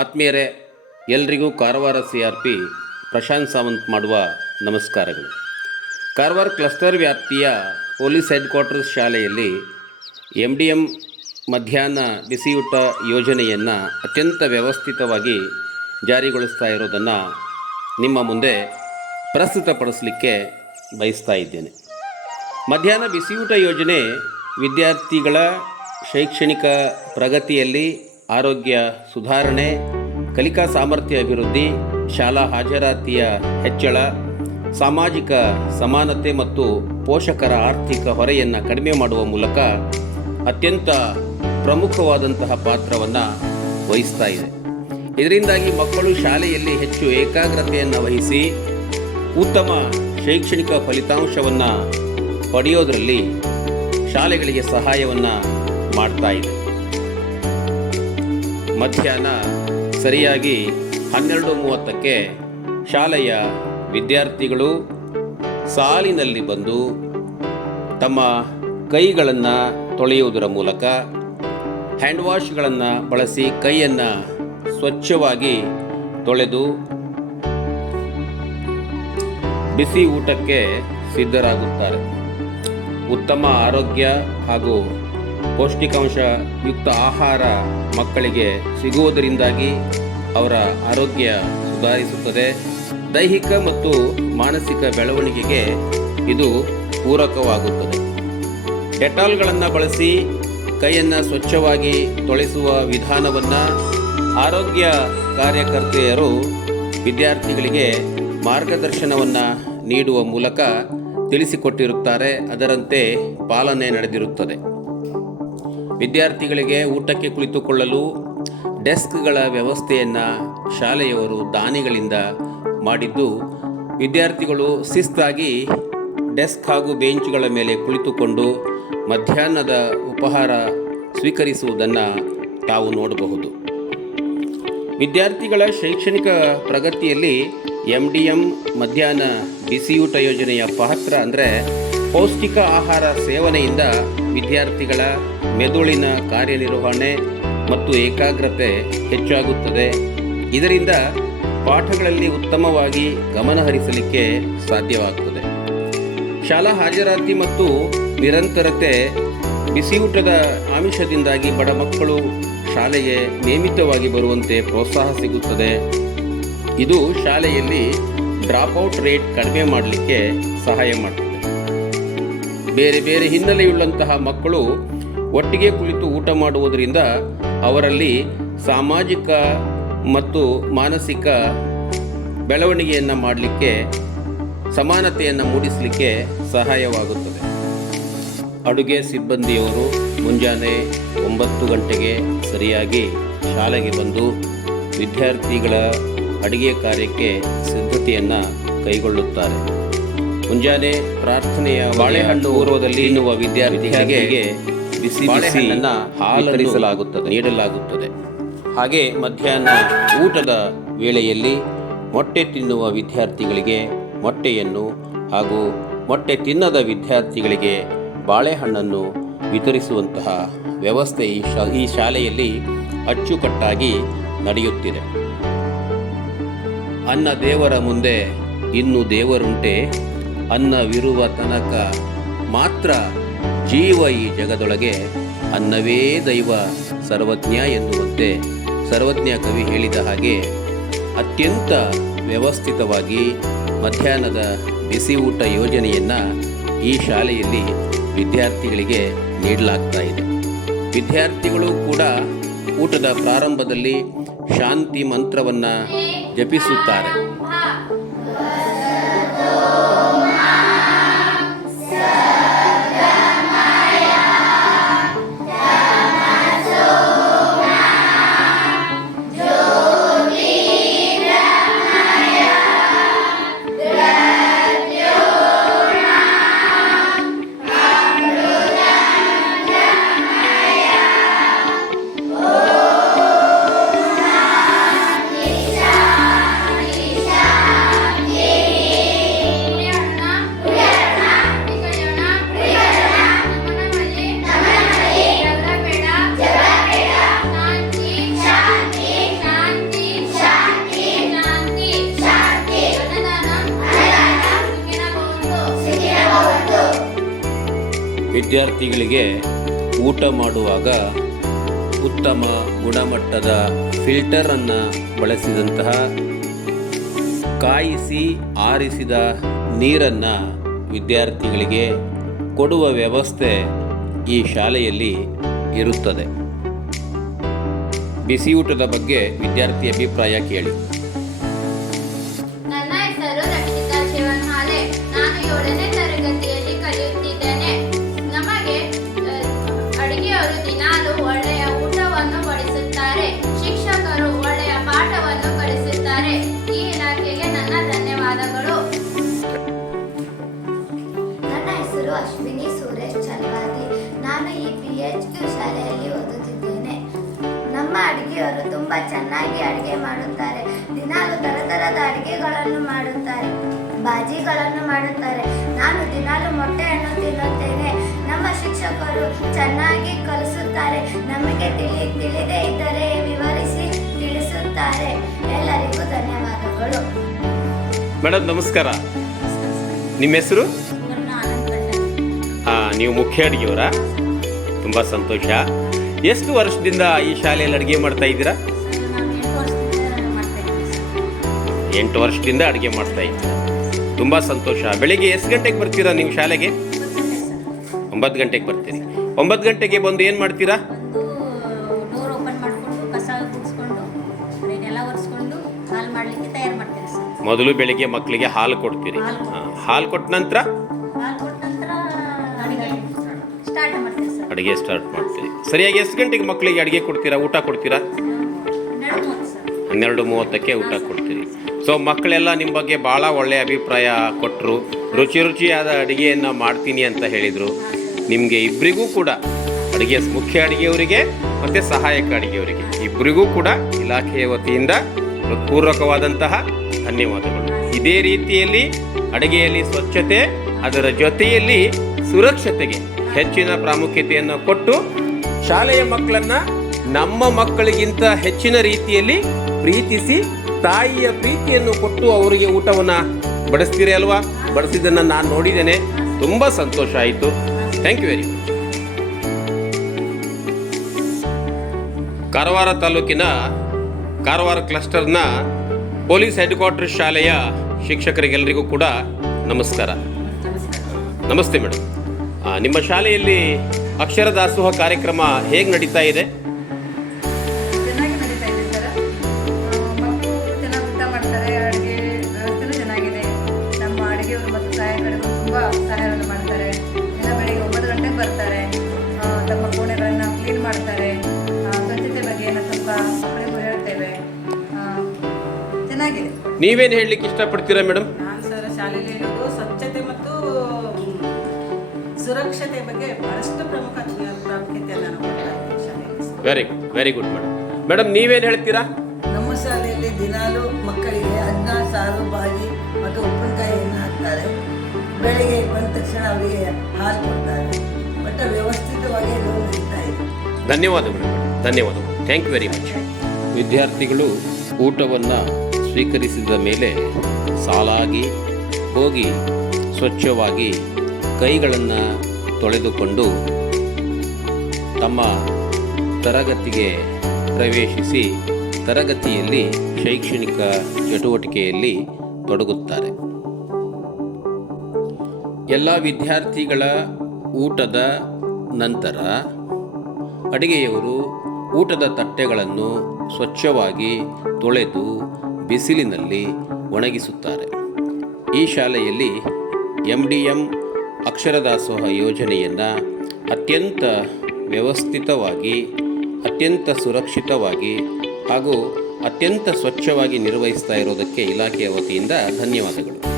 ಆತ್ಮೀಯರೇ, ಎಲ್ರಿಗೂ Karwar C R P Prashant Sawant ಮಾಡುವ ನಮಸ್ಕಾರಗಳು. ಕಾರವಾರ ಕ್ಲಸ್ಟರ್ ವ್ಯಾಪ್ತಿಯ ಪೊಲೀಸ್ ಹೆಡ್ ಕ್ವಾರ್ಟರ್ಸ್ ಶಾಲೆಯಲ್ಲಿ ಎಂ ಡಿ ಎಂ ಮಧ್ಯಾಹ್ನ ಬಿಸಿಯೂಟ ಯೋಜನೆಯನ್ನು ಅತ್ಯಂತ ವ್ಯವಸ್ಥಿತವಾಗಿ ಜಾರಿಗೊಳಿಸ್ತಾ ಇರೋದನ್ನು ನಿಮ್ಮ ಮುಂದೆ ಪ್ರಸ್ತುತಪಡಿಸಲಿಕ್ಕೆ ಬಯಸ್ತಾ ಇದ್ದೇನೆ. ಮಧ್ಯಾಹ್ನ ಬಿಸಿಯೂಟ ಯೋಜನೆ ವಿದ್ಯಾರ್ಥಿಗಳ ಶೈಕ್ಷಣಿಕ ಪ್ರಗತಿಯಲ್ಲಿ ಆರೋಗ್ಯ ಸುಧಾರಣೆ, ಕಲಿಕಾ ಸಾಮರ್ಥ್ಯ ಅಭಿವೃದ್ಧಿ, ಶಾಲಾ ಹಾಜರಾತಿಯ ಹೆಚ್ಚಳ, ಸಾಮಾಜಿಕ ಸಮಾನತೆ ಮತ್ತು ಪೋಷಕರ ಆರ್ಥಿಕ ಹೊರೆಯನ್ನು ಕಡಿಮೆ ಮಾಡುವ ಮೂಲಕ ಅತ್ಯಂತ ಪ್ರಮುಖವಾದಂತಹ ಪಾತ್ರವನ್ನು ವಹಿಸ್ತಾ ಇದೆ. ಇದರಿಂದಾಗಿ ಮಕ್ಕಳು ಶಾಲೆಯಲ್ಲಿ ಹೆಚ್ಚು ಏಕಾಗ್ರತೆಯನ್ನು ವಹಿಸಿ ಉತ್ತಮ ಶೈಕ್ಷಣಿಕ ಫಲಿತಾಂಶವನ್ನು ಪಡೆಯೋದರಲ್ಲಿ ಶಾಲೆಗಳಿಗೆ ಸಹಾಯವನ್ನು ಮಾಡ್ತಾ ಇದೆ. ಮಧ್ಯಾಹ್ನ ಸರಿಯಾಗಿ ಹನ್ನೆರಡು ಮೂವತ್ತಕ್ಕೆ ಶಾಲೆಯ ವಿದ್ಯಾರ್ಥಿಗಳು ಸಾಲಿನಲ್ಲಿ ಬಂದು ತಮ್ಮ ಕೈಗಳನ್ನು ತೊಳೆಯುವುದರ ಮೂಲಕ ಹ್ಯಾಂಡ್ ವಾಶ್ಗಳನ್ನು ಬಳಸಿ ಕೈಯನ್ನು ಸ್ವಚ್ಛವಾಗಿ ತೊಳೆದು ಬಿಸಿ ಊಟಕ್ಕೆ ಸಿದ್ಧರಾಗುತ್ತಾರೆ. ಉತ್ತಮ ಆರೋಗ್ಯ ಹಾಗೂ ಪೌಷ್ಟಿಕಾಂಶಯುಕ್ತ ಆಹಾರ ಮಕ್ಕಳಿಗೆ ಸಿಗುವುದರಿಂದಾಗಿ ಅವರ ಆರೋಗ್ಯ ಸುಧಾರಿಸುತ್ತದೆ. ದೈಹಿಕ ಮತ್ತು ಮಾನಸಿಕ ಬೆಳವಣಿಗೆಗೆ ಇದು ಪೂರಕವಾಗುತ್ತದೆ. ಡೆಟಾಲ್ಗಳನ್ನು ಬಳಸಿ ಕೈಯನ್ನು ಸ್ವಚ್ಛವಾಗಿ ತೊಳೆಸುವ ವಿಧಾನವನ್ನು ಆರೋಗ್ಯ ಕಾರ್ಯಕರ್ತೆಯರು ವಿದ್ಯಾರ್ಥಿಗಳಿಗೆ ಮಾರ್ಗದರ್ಶನವನ್ನು ನೀಡುವ ಮೂಲಕ ತಿಳಿಸಿಕೊಟ್ಟಿರುತ್ತಾರೆ. ಅದರಂತೆ ಪಾಲನೆ ನಡೆದಿರುತ್ತದೆ. ವಿದ್ಯಾರ್ಥಿಗಳಿಗೆ ಊಟಕ್ಕೆ ಕುಳಿತುಕೊಳ್ಳಲು ಡೆಸ್ಕ್ಗಳ ವ್ಯವಸ್ಥೆಯನ್ನು ಶಾಲೆಯವರು ದಾನಿಗಳಿಂದ ಮಾಡಿದ್ದು, ವಿದ್ಯಾರ್ಥಿಗಳು ಶಿಸ್ತಾಗಿ ಡೆಸ್ಕ್ ಹಾಗೂ ಬೆಂಚ್ಗಳ ಮೇಲೆ ಕುಳಿತುಕೊಂಡು ಮಧ್ಯಾಹ್ನದ ಉಪಹಾರ ಸ್ವೀಕರಿಸುವುದನ್ನು ತಾವು ನೋಡಬಹುದು. ವಿದ್ಯಾರ್ಥಿಗಳ ಶೈಕ್ಷಣಿಕ ಪ್ರಗತಿಯಲ್ಲಿ ಎಂ ಡಿ ಎಂ ಮಧ್ಯಾಹ್ನ ಬಿಸಿಯೂಟ ಯೋಜನೆಯ ಪಾತ್ರ ಅಂದರೆ ಪೌಷ್ಟಿಕ ಆಹಾರ ಸೇವನೆಯಿಂದ ವಿದ್ಯಾರ್ಥಿಗಳ ಮೆದುಳಿನ ಕಾರ್ಯನಿರ್ವಹಣೆ ಮತ್ತು ಏಕಾಗ್ರತೆ ಹೆಚ್ಚಾಗುತ್ತದೆ. ಇದರಿಂದ ಪಾಠಗಳಲ್ಲಿ ಉತ್ತಮವಾಗಿ ಗಮನಹರಿಸಲಿಕ್ಕೆ ಸಾಧ್ಯವಾಗುತ್ತದೆ ಶಾಲಾ ಹಾಜರಾತಿ ಮತ್ತು ನಿರಂತರತೆ ಬಿಸಿಯೂಟದ ಆಮಿಷದಿಂದಾಗಿ ಬಡ ಮಕ್ಕಳು ಶಾಲೆಗೆ ನಿಯಮಿತವಾಗಿ ಬರುವಂತೆ ಪ್ರೋತ್ಸಾಹ ಸಿಗುತ್ತದೆ. ಇದು ಶಾಲೆಯಲ್ಲಿ ಡ್ರಾಪ್ಔಟ್ ರೇಟ್ ಕಡಿಮೆ ಮಾಡಲಿಕ್ಕೆ ಸಹಾಯ ಮಾಡುತ್ತದೆ ಬೇರೆ ಬೇರೆ ಹಿನ್ನೆಲೆಯುಳ್ಳಂತಹ ಮಕ್ಕಳು ಒಟ್ಟಿಗೆ ಕುಳಿತು ಊಟ ಮಾಡುವುದರಿಂದ ಅವರಲ್ಲಿ ಸಾಮಾಜಿಕ ಮತ್ತು ಮಾನಸಿಕ ಬೆಳವಣಿಗೆಯನ್ನು ಮಾಡಲಿಕ್ಕೆ, ಸಮಾನತೆಯನ್ನು ಮೂಡಿಸಲಿಕ್ಕೆ ಸಹಾಯವಾಗುತ್ತದೆ. ಅಡುಗೆ ಸಿಬ್ಬಂದಿಯವರು ಮುಂಜಾನೆ ಒಂಬತ್ತು ಗಂಟೆಗೆ ಸರಿಯಾಗಿ ಶಾಲೆಗೆ ಬಂದು ವಿದ್ಯಾರ್ಥಿಗಳ ಅಡುಗೆ ಕಾರ್ಯಕ್ಕೆ ಸಿದ್ಧತೆಯನ್ನು ಕೈಗೊಳ್ಳುತ್ತಾರೆ. ಮುಂಜಾನೆ ಪ್ರಾರ್ಥನೆಯ ಬಾಳೆಹಣ್ಣು ಪೂರ್ವದಲ್ಲಿ ಎನ್ನುವ ವಿದ್ಯಾರ್ಥಿಗಳಿಗೆ ಬಿಸಿ ಬಾಳೆಹಣ್ಣನ್ನು ಹಾಲರಿಸಲಾಗುತ್ತದೆ ನೀಡಲಾಗುತ್ತದೆ. ಹಾಗೆ ಮಧ್ಯಾಹ್ನ ಊಟದ ವೇಳೆಯಲ್ಲಿ ಮೊಟ್ಟೆ ತಿನ್ನುವ ವಿದ್ಯಾರ್ಥಿಗಳಿಗೆ ಮೊಟ್ಟೆಯನ್ನು ಹಾಗೂ ಮೊಟ್ಟೆ ತಿನ್ನದ ವಿದ್ಯಾರ್ಥಿಗಳಿಗೆ ಬಾಳೆಹಣ್ಣನ್ನು ವಿತರಿಸುವಂತಹ ವ್ಯವಸ್ಥೆ ಈ ಶಾ ಈ ಶಾಲೆಯಲ್ಲಿ ಅಚ್ಚುಕಟ್ಟಾಗಿ ನಡೆಯುತ್ತಿದೆ. ಅನ್ನ ದೇವರ ಮುಂದೆ ಇನ್ನು ದೇವರುಂಟೆ? ಅನ್ನವಿರುವ ತನಕ ಮಾತ್ರ ಜೀವ ಈ ಜಗದೊಳಗೆ ಅನ್ನವೇ ದೈವ ಸರ್ವಜ್ಞ ಎನ್ನುವಂತೆ ಸರ್ವಜ್ಞ ಕವಿ ಹೇಳಿದ ಹಾಗೆ ಅತ್ಯಂತ ವ್ಯವಸ್ಥಿತವಾಗಿ ಮಧ್ಯಾಹ್ನದ ಬಿಸಿ ಊಟ ಯೋಜನೆಯನ್ನು ಈ ಶಾಲೆಯಲ್ಲಿ ವಿದ್ಯಾರ್ಥಿಗಳಿಗೆ ನೀಡಲಾಗ್ತಾ ಇದೆ. ವಿದ್ಯಾರ್ಥಿಗಳು ಕೂಡ ಊಟದ ಪ್ರಾರಂಭದಲ್ಲಿ ಶಾಂತಿ ಮಂತ್ರವನ್ನು ಜಪಿಸುತ್ತಾರೆ. ವಿದ್ಯಾರ್ಥಿಗಳಿಗೆ ಊಟ ಮಾಡುವಾಗ ಉತ್ತಮ ಗುಣಮಟ್ಟದ ಫಿಲ್ಟರನ್ನು ಬಳಸಿದಂತಹ ಕಾಯಿಸಿ ಆರಿಸಿದ ನೀರನ್ನು ವಿದ್ಯಾರ್ಥಿಗಳಿಗೆ ಕೊಡುವ ವ್ಯವಸ್ಥೆ ಈ ಶಾಲೆಯಲ್ಲಿ ಇರುತ್ತದೆ. ಬಿಸಿಯೂಟದ ಬಗ್ಗೆ ವಿದ್ಯಾರ್ಥಿ ಅಭಿಪ್ರಾಯ ಕೇಳಿ. ಅಡುಗೆಯವರು ದಿನಾಲು ಒಳ್ಳೆಯ ಊಟವನ್ನು ಬಡಿಸುತ್ತಾರೆ. ಶಿಕ್ಷಕರು ಒಳ್ಳೆಯ ಪಾಠವನ್ನು ಕಲಿಸುತ್ತಾರೆ. ಈ ಇಲಾಖೆಗೆ ನನ್ನ ಧನ್ಯವಾದಗಳು. ನನ್ನ ಹೆಸರು ಅಶ್ವಿನಿ ಸುರೇಶ್ ಚಲವಾದಿ. ನಾನು ಈ ಪಿ ಎಚ್ ಕ್ಯೂ ಶಾಲೆಯಲ್ಲಿ ಓದುತ್ತಿದ್ದೇನೆ. ನಮ್ಮ ಅಡುಗೆಯವರು ತುಂಬಾ ಚೆನ್ನಾಗಿ ಅಡುಗೆ ಮಾಡುತ್ತಾರೆ. ದಿನಾಲು ತರತರದ ಅಡುಗೆಗಳನ್ನು ಮಾಡುತ್ತಾರೆ. ಬಾಜಿಗಳನ್ನು ಮಾಡುತ್ತಾರೆ. ನಾನು ದಿನಾಲು ಮೊಟ್ಟೆಯನ್ನು ತಿನ್ನುತ್ತೇನೆ. ನಮ್ಮ ಶಿಕ್ಷಕರು ಚೆನ್ನಾಗಿ ಕಲಿಸುತ್ತಾರೆ ನಮಗೆ ತಿಳಿ ತಿಳಿದೇ ಇದ್ದರೆ ವಿವರಿಸಿ ತಿಳಿಸುತ್ತಾರೆ. ಎಲ್ಲರಿಗೂ ಧನ್ಯವಾದಗಳು. ಮೇಡಮ್ ನಮಸ್ಕಾರ. ನಿಮ್ಮ ಹೆಸರು? ಹಾಂ ನೀವು ಮುಖ್ಯ ಅಡುಗೆಯವರ? ತುಂಬ ಸಂತೋಷ. ಎಷ್ಟು ವರ್ಷದಿಂದ ಈ ಶಾಲೆಯಲ್ಲಿ ಅಡುಗೆ ಮಾಡ್ತಾ ಇದ್ದೀರಾ? ಎಂಟು ವರ್ಷದಿಂದ ಅಡುಗೆ ಮಾಡ್ತಾ ಇದ್ದೀರಾ. ತುಂಬ ಸಂತೋಷ. ಬೆಳಿಗ್ಗೆ ಎಷ್ಟು ಗಂಟೆಗೆ ಬರ್ತೀರಾ ನೀವು ಶಾಲೆಗೆ? ಒಂಬತ್ತು ಗಂಟೆಗೆ ಬರ್ತೀರಿ ಒಂಬತ್ತು ಗಂಟೆಗೆ ಬಂದು ಏನು ಮಾಡ್ತೀರಾ? ಮೊದಲು ಬೆಳಿಗ್ಗೆ ಮಕ್ಕಳಿಗೆ ಹಾಲು ಕೊಡ್ತೀರಿ. ಹಾಲು ಕೊಟ್ಟ ನಂತರ? ಅಡುಗೆ ಸ್ಟಾರ್ಟ್ ಮಾಡ್ತೀರಿ. ಸರಿಯಾಗಿ ಎಷ್ಟು ಗಂಟೆಗೆ ಮಕ್ಕಳಿಗೆ ಅಡುಗೆ ಕೊಡ್ತೀರಾ ಊಟ ಕೊಡ್ತೀರಾ? ಹನ್ನೆರಡು ಮೂವತ್ತಕ್ಕೆ ಊಟ ಕೊಡ್ತೀರಿ. ಸೊ ಮಕ್ಕಳೆಲ್ಲ ನಿಮ್ಮ ಬಗ್ಗೆ ಭಾಳ ಒಳ್ಳೆಯ ಅಭಿಪ್ರಾಯ ಕೊಟ್ಟರು ರುಚಿ ರುಚಿಯಾದ ಅಡುಗೆಯನ್ನು ಮಾಡ್ತೀನಿ ಅಂತ ಹೇಳಿದರು. ನಿಮಗೆ ಇಬ್ಬರಿಗೂ ಕೂಡ ಅಡುಗೆ ಮುಖ್ಯ ಅಡುಗೆಯವರಿಗೆ ಮತ್ತು ಸಹಾಯಕ ಅಡುಗೆಯವರಿಗೆ ಇಬ್ಬರಿಗೂ ಕೂಡ ಇಲಾಖೆಯ ವತಿಯಿಂದ ಪೂರ್ವಕವಾದಂತಹ ಧನ್ಯವಾದಗಳು. ಇದೇ ರೀತಿಯಲ್ಲಿ ಅಡುಗೆಯಲ್ಲಿ ಸ್ವಚ್ಛತೆ, ಅದರ ಜೊತೆಯಲ್ಲಿ ಸುರಕ್ಷತೆಗೆ ಹೆಚ್ಚಿನ ಪ್ರಾಮುಖ್ಯತೆಯನ್ನು ಕೊಟ್ಟು ಶಾಲೆಯ ಮಕ್ಕಳನ್ನು ನಮ್ಮ ಮಕ್ಕಳಿಗಿಂತ ಹೆಚ್ಚಿನ ರೀತಿಯಲ್ಲಿ ಪ್ರೀತಿಸಿ, ತಾಯಿಯ ಪ್ರೀತಿಯನ್ನು ಕೊಟ್ಟು ಅವರಿಗೆ ಊಟವನ್ನು ಬಡಿಸ್ತೀರಿ ಅಲ್ವಾ? ಬಡಿಸಿದ್ದನ್ನು ನಾನು ನೋಡಿದ್ದೇನೆ. ತುಂಬ ಸಂತೋಷ ಆಯಿತು. Thank you very much Karwar ತಾಲೂಕಿನ ಕಾರವಾರ ಕ್ಲಸ್ಟರ್ನ ಪೊಲೀಸ್ ಹೆಡ್ ಕ್ವಾರ್ಟರ್ ಶಾಲೆಯ ಶಿಕ್ಷಕರಿಗೆಲ್ಲರಿಗೂ ಕೂಡ ನಮಸ್ಕಾರ ನಮಸ್ತೆ ಮೇಡಮ್ ನಿಮ್ಮ ಶಾಲೆಯಲ್ಲಿ ಅಕ್ಷರ ದಾಸೋಹ ಕಾರ್ಯಕ್ರಮ ಹೇಗೆ ನಡೀತಾ ಇದೆ ನೀವೇನು ಹೇಳಲಿಕ್ಕೆ ಇಷ್ಟಪಡ್ತೀರಾ ಮೇಡಮ್ ನಾನು ಸರ್ ಶಾಲೆಯಲ್ಲಿ ಇರೋದು ಸ್ವಚ್ಛತೆ ಮತ್ತು ಸುರಕ್ಷತೆ ಬಗ್ಗೆ ಬಹಳಷ್ಟು ಪ್ರಮುಖ ಪ್ರಾಮುಖ್ಯತೆಯನ್ನು ನಾವು ಕೊಡ್ತಾ ಇದ್ದೀವಿ ಶಾಲೆಯಲ್ಲಿ. Very good very good madam madam ನೀವೇನು ಹೇಳ್ತೀರಾ? ನಮ್ಮ ಶಾಲೆಯಲ್ಲಿ ದಿನಾಲು ಮಕ್ಕಳಿಗೆ ಅನ್ನ ಸಾರು ಬಾಜಿ ಮತ್ತು ಉಪ್ಪಿನಕಾಯಿಯನ್ನು ಹಾಕ್ತಾರೆ. ಬೆಳಿಗ್ಗೆ ಬಂದ ತಕ್ಷಣ ಅವರಿಗೆ ಹಾಲು ಕೊಡ್ತಾರೆ. ಬಟ್ ವ್ಯವಸ್ಥಿತವಾಗಿ ಅದು ನಡೀತಾ ಇದೆ. ಧನ್ಯವಾದಗಳು ಧನ್ಯವಾದಗಳು. ಥ್ಯಾಂಕ್ ಯು ವೆರಿ ಮಚ್ ವಿದ್ಯಾರ್ಥಿಗಳು ಊಟವನ್ನು ಸ್ವೀಕರಿಸಿದ ಮೇಲೆ ಸಾಲಾಗಿ ಹೋಗಿ ಸ್ವಚ್ಛವಾಗಿ ಕೈಗಳನ್ನು ತೊಳೆದುಕೊಂಡು ತಮ್ಮ ತರಗತಿಗೆ ಪ್ರವೇಶಿಸಿ ತರಗತಿಯಲ್ಲಿ ಶೈಕ್ಷಣಿಕ ಚಟುವಟಿಕೆಯಲ್ಲಿ ತೊಡಗುತ್ತಾರೆ. ಎಲ್ಲ ವಿದ್ಯಾರ್ಥಿಗಳ ಊಟದ ನಂತರ ಅಡಿಗೆಯವರು ಊಟದ ತಟ್ಟೆಗಳನ್ನು ಸ್ವಚ್ಛವಾಗಿ ತೊಳೆದು ಬಿಸಿಲಿನಲ್ಲಿ ಒಣಗಿಸುತ್ತಾರೆ. ಈ ಶಾಲೆಯಲ್ಲಿ ಎಂ ಡಿ ಎಂ ಅಕ್ಷರದಾಸೋಹ ಯೋಜನೆಯನ್ನು ಅತ್ಯಂತ ವ್ಯವಸ್ಥಿತವಾಗಿ, ಅತ್ಯಂತ ಸುರಕ್ಷಿತವಾಗಿ ಹಾಗೂ ಅತ್ಯಂತ ಸ್ವಚ್ಛವಾಗಿ ನಿರ್ವಹಿಸ್ತಾ ಇರೋದಕ್ಕೆ ಇಲಾಖೆಯ ವತಿಯಿಂದ ಧನ್ಯವಾದಗಳು.